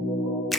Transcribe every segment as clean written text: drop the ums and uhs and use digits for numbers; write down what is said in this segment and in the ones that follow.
You've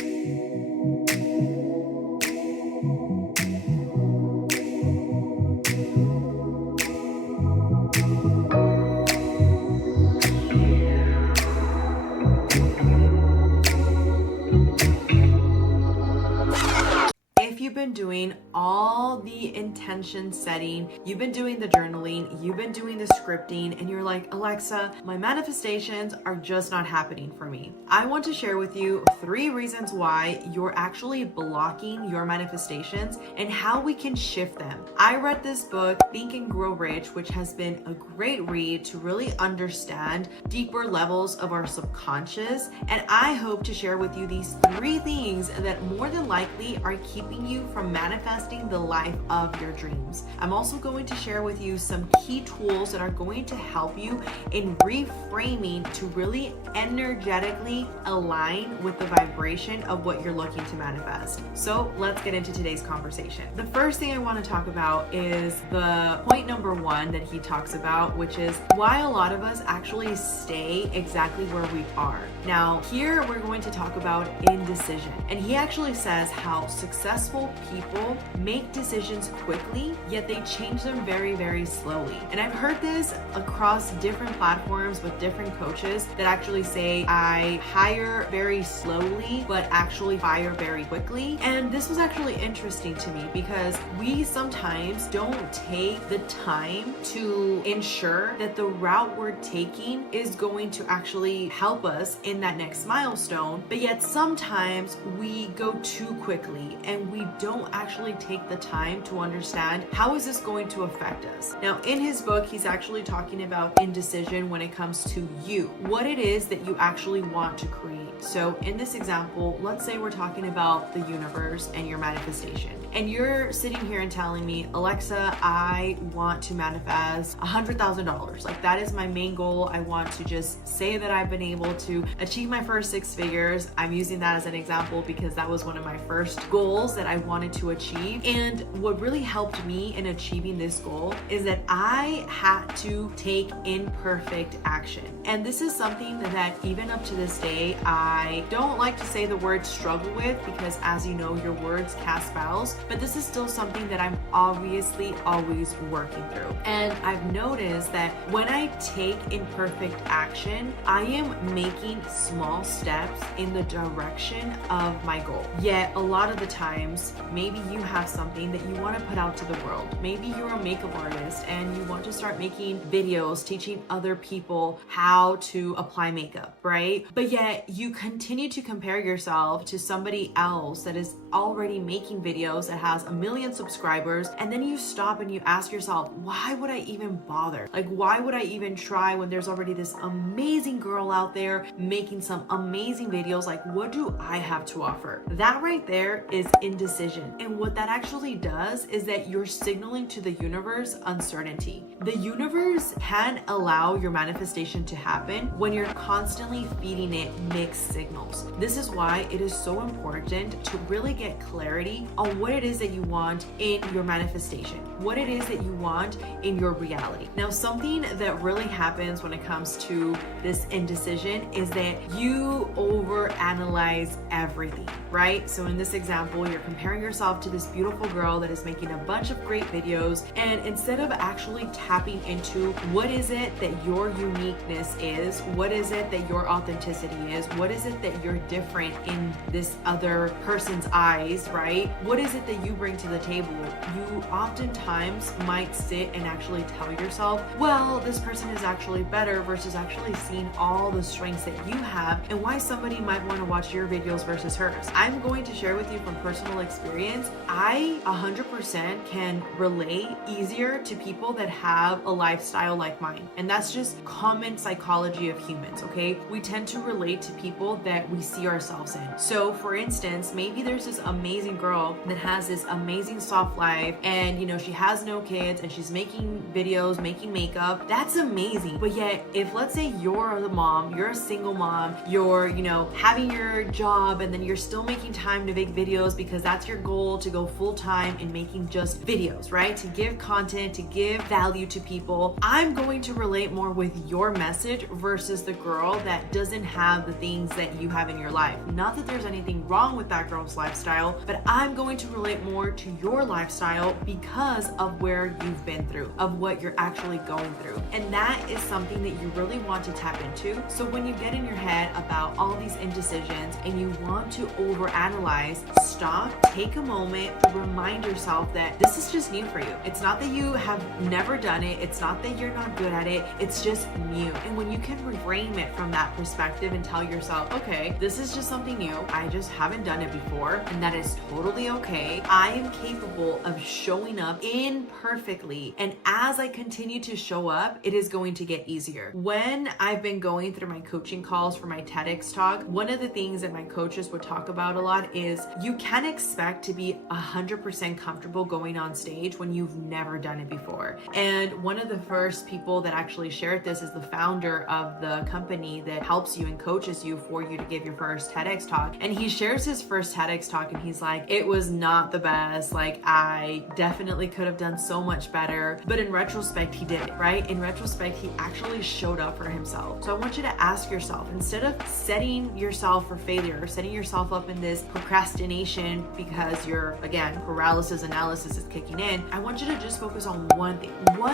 been doing all the intention setting, you've been doing the journaling, you've been doing the scripting, and you're like, Alexa, my manifestations are just not happening for me. I want to share with you 3 reasons why you're actually blocking your manifestations and how we can shift them. I read this book, Think and Grow Rich, which has been a great read to really understand deeper levels of our subconscious. And I hope to share with you these 3 things that more than likely are keeping you from manifesting the life of your dreams. I'm also going to share with you some key tools that are going to help you in reframing to really energetically align with the vibration of what you're looking to manifest. So let's get into today's conversation. The first thing I want to talk about is the point number 1 that he talks about, which is why a lot of us actually stay exactly where we are. Now, here we're going to talk about indecision. And he actually says how successful people make decisions quickly, yet they change them very, very slowly. And I've heard this across different platforms with different coaches that actually say, I hire very slowly, but actually fire very quickly. And this was actually interesting to me because we sometimes don't take the time to ensure that the route we're taking is going to actually help us in that next milestone, but yet sometimes we go too quickly and we don't actually take the time to understand how is this going to affect us. Now, in his book, he's actually talking about indecision when it comes to you, what it is that you actually want to create. So in this example, let's say we're talking about the universe and your manifestation. And you're sitting here and telling me, Alexa, I want to manifest $100,000. Like, that is my main goal. I want to just say that I've been able to achieve my first 6 figures. I'm using that as an example because that was one of my first goals that I wanted to achieve. And what really helped me in achieving this goal is that I had to take imperfect action. And this is something that even up to this day, I don't like to say the word struggle with because, as you know, your words cast spells. But this is still something that I'm obviously always working through. And I've noticed that when I take imperfect action, I am making small steps in the direction of my goal. Yet a lot of the times, maybe you have something that you want to put out to the world. Maybe you're a makeup artist and you want to start making videos teaching other people how to apply makeup, right? But yet you continue to compare yourself to somebody else that is already making videos that has 1 million subscribers, and then you stop and you ask yourself, why would I even bother? Like, why would I even try when there's already this amazing girl out there making some amazing videos? Like, what do I have to offer? That right there is indecision. And what that actually does is that you're signaling to the universe uncertainty. The universe can allow your manifestation to happen when you're constantly feeding it mixed signals. This is why it is so important to really get clarity on what it is that you want in your manifestation, what it is that you want in your reality. Now, something that really happens when it comes to this indecision is that you overanalyze everything, right? So in this example, you're comparing yourself to this beautiful girl that is making a bunch of great videos, and instead of actually tapping into what is it that your uniqueness is, what is it that your authenticity is, what is it that you're different in this other person's eyes, right? What is it that you bring to the table? You oftentimes might sit and actually tell yourself, well, this person is actually better, versus actually seeing all the strengths that you have and why somebody might want to watch your videos versus hers. I'm going to share with you from personal experience, I 100% can relate easier to people that have a lifestyle like mine. And that's just common psychology of humans, okay? We tend to relate to people that we see ourselves in. So for instance, maybe there's this amazing girl that has this amazing soft life and, you know, she has no kids and she's making videos, making makeup. That's amazing. But yet, if let's say you're the mom, you're a single mom, you're, you know, having your job and then you're still making time to make videos because that's your goal, to go full time in making just videos, right? To give content, to give value to people. I'm going to relate more with your message versus the girl that doesn't have the things things that you have in your life. Not that there's anything wrong with that girl's lifestyle, but I'm going to relate more to your lifestyle because of where you've been through, of what you're actually going through. And that is something that you really want to tap into. So when you get in your head about all these indecisions and you want to overanalyze, stop, take a moment to remind yourself that this is just new for you. It's not that you have never done it. It's not that you're not good at it. It's just new. And when you can reframe it from that perspective and tell yourself, okay, this is just something new. I just haven't done it before, and that is totally okay. I am capable of showing up imperfectly. And as I continue to show up, it is going to get easier. When I've been going through my coaching calls for my TEDx talk, one of the things that my coaches would talk about a lot is you can't expect to be 100% comfortable going on stage when you've never done it before. And one of the first people that actually shared this is the founder of the company that helps you and coaches you for you to give your first TEDx talk. And he shares his first TEDx talk and he's like, it was not the best. Like, I definitely could have done so much better. But in retrospect, he did it, right? In retrospect, he actually showed up for himself. So I want you to ask yourself, instead of setting yourself for failure or setting yourself up in this procrastination because you're, again, paralysis analysis is kicking in, I want you to just focus on one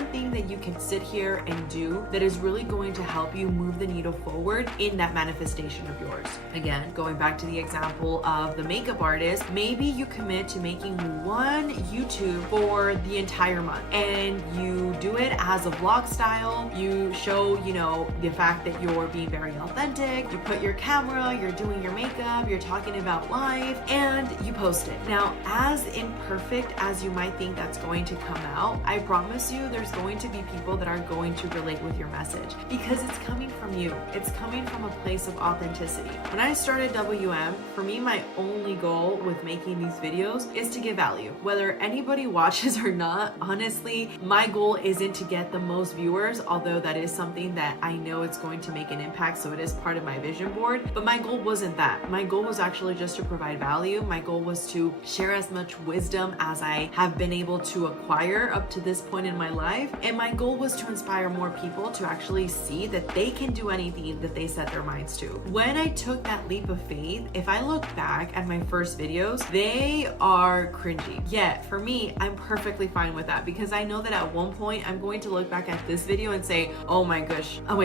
thing that you can sit here and do that is really going to help you move the needle forward in that manifestation of yours. Again, going back to the example of the makeup artist, maybe you commit to making one YouTube for the entire month and you do it as a vlog style. You show, the fact that you're being very authentic. You put your camera, you're doing your makeup, you're talking about life, and you post it. Now, as imperfect as you might think that's going to come out, I promise you there's going to be people that are going to relate with your message because it's coming from you. It's coming from a place of authenticity. When I started WM, for me, my only goal with making these videos is to give value. Whether anybody watches or not, honestly, my goal isn't to get the most viewers, although that is something that I know it's going to make an impact, so it is part of my vision board. But my goal wasn't that. My goal was actually just to provide value. My goal was to share as much wisdom as I have been able to acquire up to this point in my life. And my goal was to inspire more people to actually see that they can do anything that they set their minds to. When I took that leap of faith, if I look back at my first videos, they are cringy. Yet for me, I'm perfectly fine with that because I know that at one point I'm going to look back at this video and say, oh my gosh, oh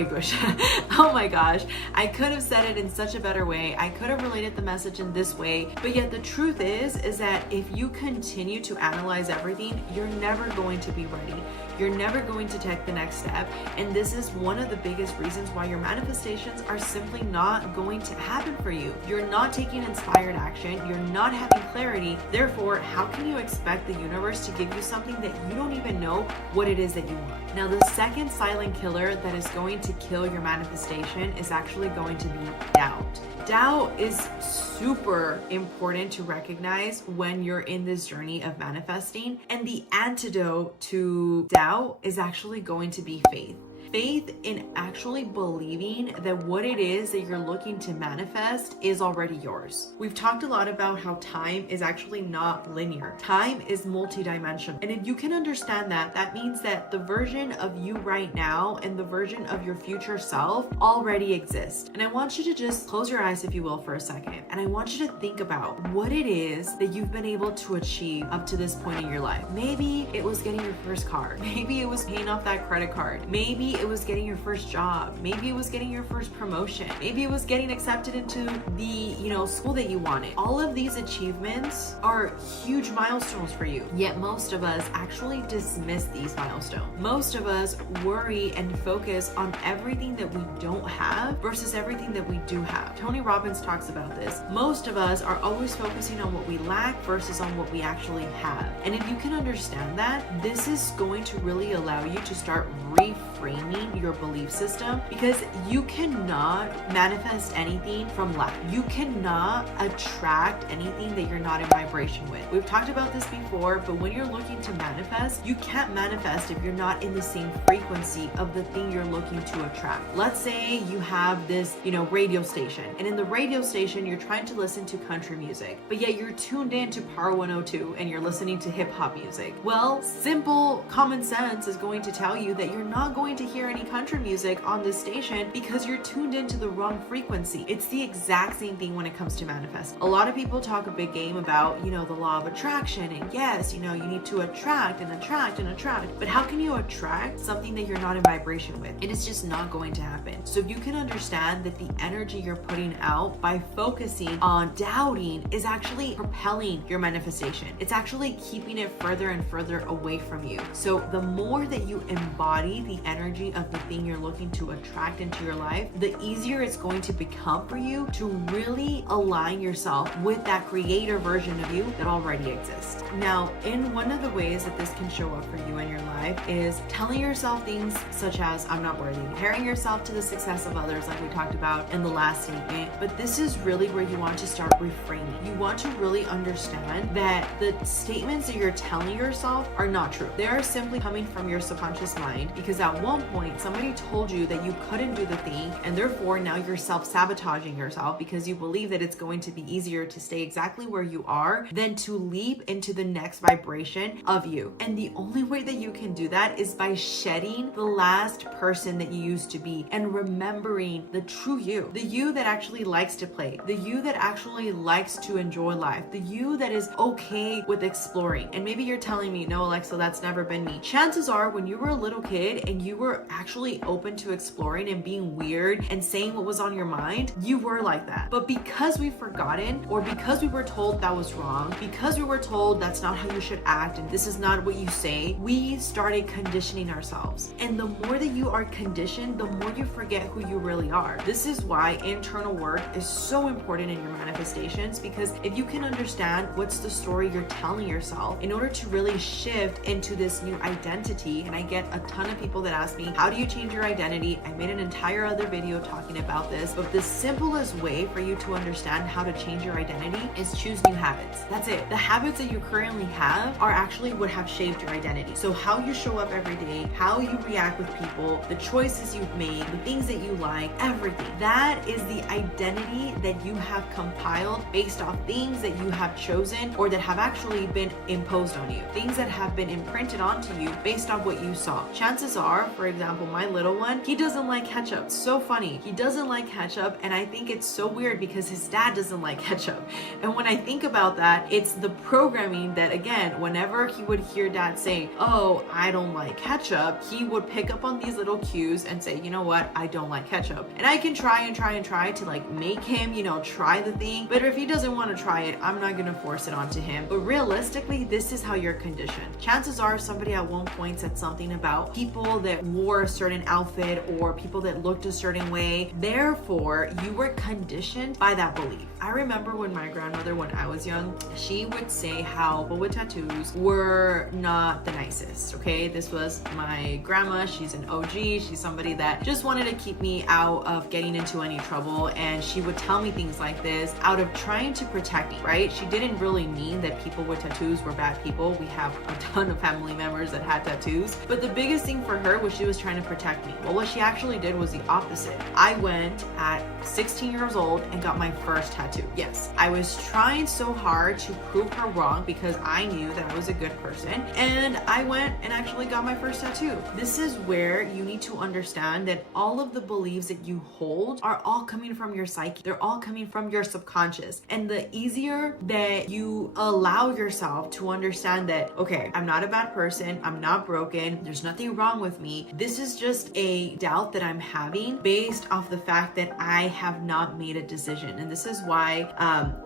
my gosh, I could have said it in such a better way. I could have related the message in this way. But yet the truth is that if you continue to analyze everything, you're never going to be ready. You're never going to take the next step. And this is one of the biggest reasons why your manifestations are simply not going to happen for you. You're not taking inspired action. You're not having clarity. Therefore, how can you expect the universe to give you something that you don't even know what it is that you want? Now, the second silent killer that is going to kill your manifestation is actually going to be doubt. Doubt is super important to recognize when you're in this journey of manifesting. And the antidote to doubt is actually going to be faith. Faith in actually believing that what it is that you're looking to manifest is already yours. We've talked a lot about how time is actually not linear. Time is multidimensional. And if you can understand that, that means that the version of you right now and the version of your future self already exist. And I want you to just close your eyes, if you will, for a second. And I want you to think about what it is that you've been able to achieve up to this point in your life. Maybe it was getting your first car. Maybe it was paying off that credit card. Maybe it was getting your first job. Maybe it was getting your first promotion. Maybe it was getting accepted into the, school that you wanted. All of these achievements are huge milestones for you. Yet most of us actually dismiss these milestones. Most of us worry and focus on everything that we don't have versus everything that we do have. Tony Robbins talks about this. Most of us are always focusing on what we lack versus on what we actually have. And if you can understand that, this is going to really allow you to start reframing your belief system, because you cannot manifest anything from lack. You cannot attract anything that you're not in vibration with. We've talked about this before, but when you're looking to manifest, you can't manifest if you're not in the same frequency of the thing you're looking to attract. Let's say you have this, radio station, and in the radio station, you're trying to listen to country music, but yet you're tuned in to Power 102 and you're listening to hip hop music. Well, simple common sense is going to tell you that you're not going going to hear any country music on this station because you're tuned into the wrong frequency. It's the exact same thing when it comes to manifest. A lot of people talk a big game about, the law of attraction, and yes, you need to attract and attract and attract, but how can you attract something that you're not in vibration with? It is just not going to happen. So you can understand that the energy you're putting out by focusing on doubting is actually propelling your manifestation. It's actually keeping it further and further away from you. So the more that you embody the energy of the thing you're looking to attract into your life, the easier it's going to become for you to really align yourself with that creator version of you that already exists. Now, in one of the ways that this can show up for you in your life is telling yourself things such as, I'm not worthy, comparing yourself to the success of others like we talked about in the last statement. But this is really where you want to start reframing. You want to really understand that the statements that you're telling yourself are not true. They are simply coming from your subconscious mind because at one point somebody told you that you couldn't do the thing, and therefore now you're self-sabotaging yourself because you believe that it's going to be easier to stay exactly where you are than to leap into the next vibration of you. And the only way that you can do that is by shedding the last person that you used to be and remembering the true you, the you that actually likes to play, the you that actually likes to enjoy life, the you that is okay with exploring. And maybe you're telling me, no, Alexa, that's never been me. Chances are when you were a little kid and you were actually open to exploring and being weird and saying what was on your mind, you were like that. But because we've forgotten, or because we were told that was wrong, because we were told that's not how you should act and this is not what you say, we started conditioning ourselves. And the more that you are conditioned, the more you forget who you really are. This is why internal work is so important in your manifestations, because if you can understand what's the story you're telling yourself in order to really shift into this new identity. And I get a ton of people that ask me, how do you change your identity? I made an entire other video talking about this, but the simplest way for you to understand how to change your identity is choose new habits. That's it. The habits that you currently have are actually what have shaped your identity. So how you show up every day, how you react with people, the choices you've made, the things that you like, everything. That is the identity that you have compiled based off things that you have chosen or that have actually been imposed on you. Things that have been imprinted onto you based on what you saw. Chances are, for example, my little one, he doesn't like ketchup. So funny. He doesn't like ketchup, and I think it's so weird because his dad doesn't like ketchup. And when I think about that, it's the programming that, again, whenever he would hear dad say, oh, I don't like ketchup, he would pick up on these little cues and say, you know what, I don't like ketchup. And I can try to like make him, try the thing. But if he doesn't want to try it, I'm not going to force it onto him. But realistically, this is how you're conditioned. Chances are somebody at one point said something about people that wore a certain outfit or people that looked a certain way. Therefore, you were conditioned by that belief. I remember when my grandmother, when I was young, she would say how people with tattoos were not the nicest, okay? This was my grandma. She's an OG. She's somebody that just wanted to keep me out of getting into any trouble, and she would tell me things like this out of trying to protect me, right? She didn't really mean that people with tattoos were bad people. We have a ton of family members that had tattoos, but the biggest thing for her was she was trying to protect me. Well, what she actually did was the opposite. I went at 16 years old and got my first tattoo. Yes, I was trying so hard to prove her wrong because I knew that I was a good person, and I went and actually got my first tattoo. This is where you need to understand that all of the beliefs that you hold are all coming from your psyche. They're all coming from your subconscious. And the easier that you allow yourself to understand that, okay, I'm not a bad person, I'm not broken, there's nothing wrong with me. This is just a doubt that I'm having based off the fact that I have not made a decision. And this is why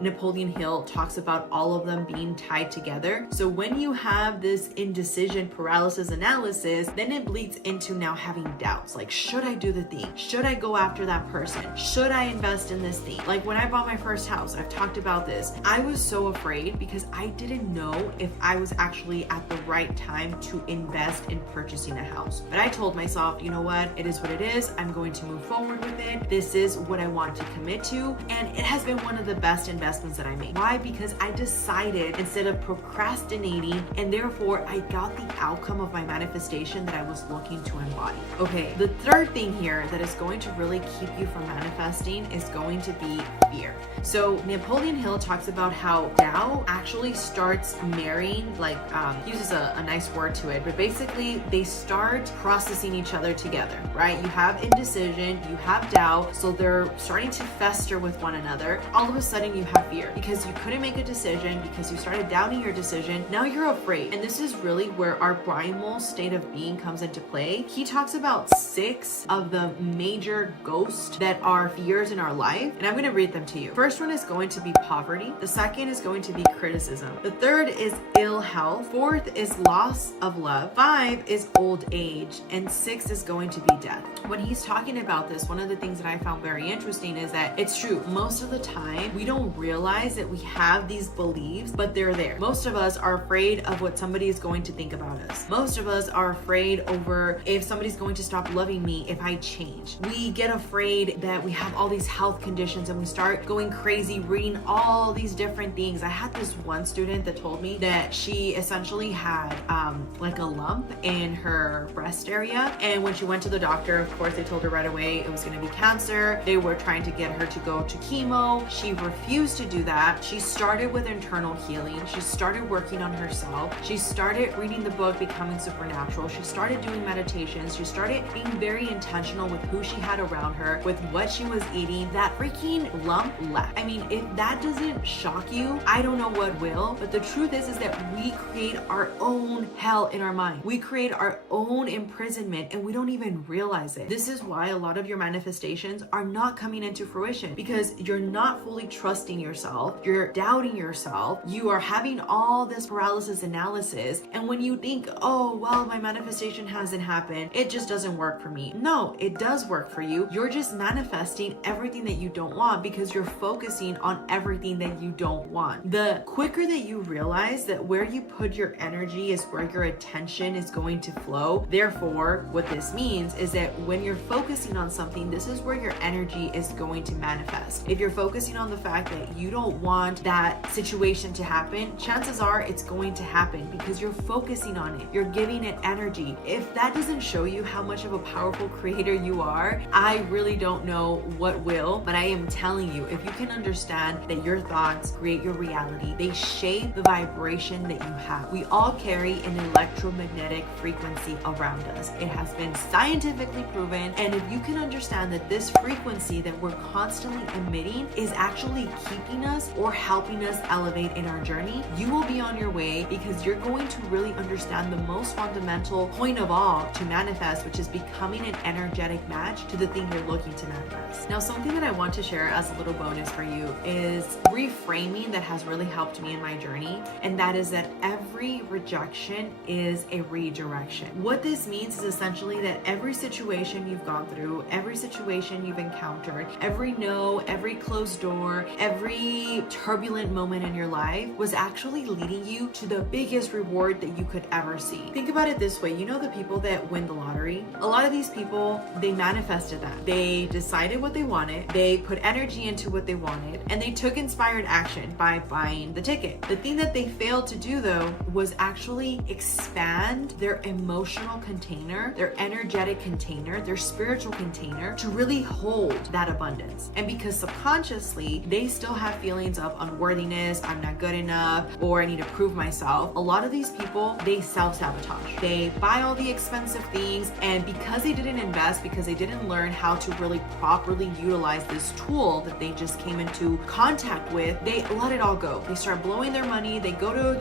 Napoleon Hill talks about all of them being tied together. So when you have this indecision paralysis analysis, then it bleeds into now having doubts. Like, should I do the thing? Should I go after that person? Should I invest in this thing? Like when I bought my first house, I've talked about this. I was so afraid because I didn't know if I was actually at the right time to invest in purchasing a house. But I told myself, you know what? It is what it is. I'm going to move forward with it. This is what I want to commit to. And it has been one of the best investments that I made. Why? Because I decided instead of procrastinating, and therefore I got the outcome of my manifestation that I was looking to embody. Okay, the third thing here that is going to really keep you from manifesting is going to be fear. So Napoleon Hill talks about how doubt actually starts marrying, like uses a nice word to it, but basically they start processing each other together, right? You have indecision, you have doubt, so they're starting to fester with one another. All of a sudden you have fear because you couldn't make a decision, because you started doubting your decision. Now you're afraid. And this is really where our primal state of being comes into play. He talks about 6 of the major ghosts that are fears in our life, and I'm going to read them to you. First one is going to be poverty. The second is going to be criticism. The third is ill health. Fourth is loss of love. 5 is old age. And 6 is going to be death. When he's talking about this, one of the things that I found very interesting is that it's true. Most of the time, we don't realize that we have these beliefs, but they're there. Most of us are afraid of what somebody is going to think about us. Most of us are afraid over if somebody's going to stop loving me if I change. We get afraid that we have all these health conditions and we start going crazy reading all these different things. I had this one student that told me that she essentially had like a lump in her breast area, and when she went to the doctor, of course they told her right away it was going to be cancer. They were trying to get her to go to chemo. She refused to do that. She started with internal healing. She started working on herself. She started reading the book Becoming Supernatural. She started doing meditations. She started being very intentional with who she had around her, with what she was eating. That freaking lump left. I mean, if that doesn't shock you, I don't know what will. But the truth is that we create our own hell in our mind. We create our own imprisonment and we don't even realize it. This is why a lot of your manifestations are not coming into fruition, because you're not fully trusting yourself. You're doubting yourself. You are having all this paralysis analysis. And when you think, oh, well, my manifestation hasn't happened, it just doesn't work for me. No, it does work for you. You're just manifesting everything that you don't want because you're focusing on everything that you don't want. The quicker that you realize that where you put your energy is where your attention is going to flow. Therefore, what this means is that when you're focusing on something, this is where your energy is going to manifest. If you're focusing on the fact that you don't want that situation to happen, chances are it's going to happen because you're focusing on it. You're giving it energy. If that doesn't show you how much of a powerful creator you are, I really don't know what will, but I am telling you, if you can understand that your thoughts create your reality, they shape the vibration that you have. We all carry an electromagnetic frequency around us. It has been scientifically proven, and if you can understand that this frequency that we're constantly emitting is actually keeping us or helping us elevate in our journey, you will be on your way, because you're going to really understand the most fundamental point of all to manifest, which is becoming an energetic match to the thing you're looking to manifest. Now, something that I want to share as a little bonus for you is reframing that has really helped me in my journey, and that is that every rejection is a redirection. What this means is essentially that every situation you've gone through, every situation you've encountered, every no, every closed door, every turbulent moment in your life was actually leading you to the biggest reward that you could ever see. Think about it this way. You know the people that win the lottery? A lot of these people, they manifested that. They decided what they wanted, they put energy into what they wanted, and they took inspired action by buying the ticket. The thing that they failed to do, though, was actually expand their emotional container, their energetic container, their spiritual container to really hold that abundance. And because subconsciously they still have feelings of unworthiness, I'm not good enough, or I need to prove myself, a lot of these people, they self-sabotage. They buy all the expensive things, and because they didn't invest, because they didn't learn how to really properly utilize this tool that they just came into contact with, they let it all go. They start blowing their money. They go to,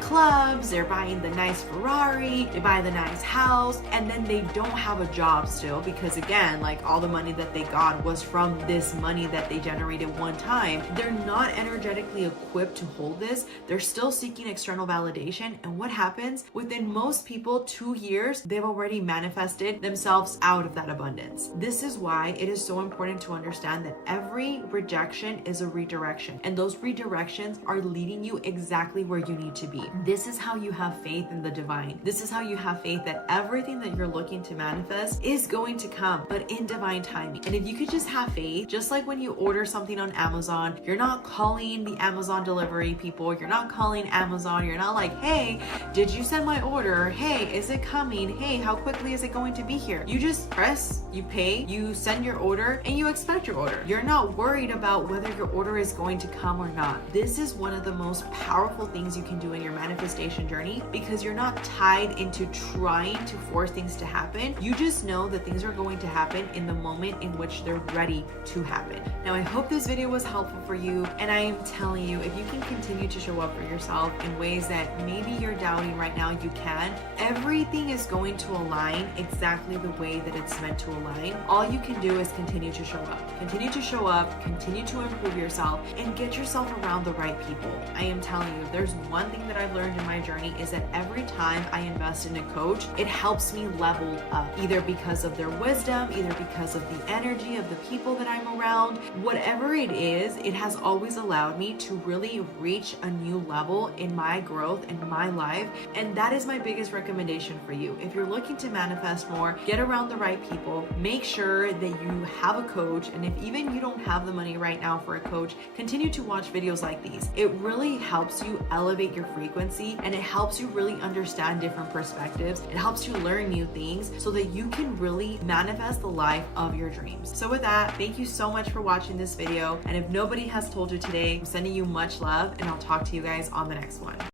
clubs, they're buying the nice Ferrari, they buy the nice house, and then they don't have a job still, because again, like, all the money that they got was from this money that they generated one time. They're not energetically equipped to hold this. They're still seeking external validation. And what happens? Within most people, 2 years, they've already manifested themselves out of that abundance. This is why it is so important to understand that every rejection is a redirection, and those redirections are leading you exactly where you need to be. This is how you have faith in the divine. This is how you have faith that everything that you're looking to manifest is going to come, but in divine timing. And if you could just have faith, just like when you order something something on Amazon, you're not calling the Amazon delivery people, you're not calling Amazon, you're not like, hey, did you send my order? Hey, is it coming? Hey, how quickly is it going to be here? You just press, you pay, you send your order, and you expect your order. You're not worried about whether your order is going to come or not. This is one of the most powerful things you can do in your manifestation journey because you're not tied into trying to force things to happen. You just know that things are going to happen in the moment in which they're ready to happen. Now, I hope this video was helpful for you, and I am telling you, if you can continue to show up for yourself in ways that maybe you're doubting right now, you can. Everything is going to align exactly the way that it's meant to align. All you can do is continue to show up. Continue to show up, continue to improve yourself, and get yourself around the right people. I am telling you, if there's one thing that I've learned in my journey is that every time I invest in a coach, it helps me level up, either because of their wisdom, either because of the energy of the people that I'm around. Whatever it is, it has always allowed me to really reach a new level in my growth and my life, and that is my biggest recommendation for you. If you're looking to manifest more, get around the right people, make sure that you have a coach, and if even you don't have the money right now for a coach, continue to watch videos like these. It really helps you elevate your frequency, and it helps you really understand different perspectives. It helps you learn new things so that you can really manifest the life of your dreams. So with that, thank you so much for watching this video, and if nobody has told you today, I'm sending you much love, and I'll talk to you guys on the next one.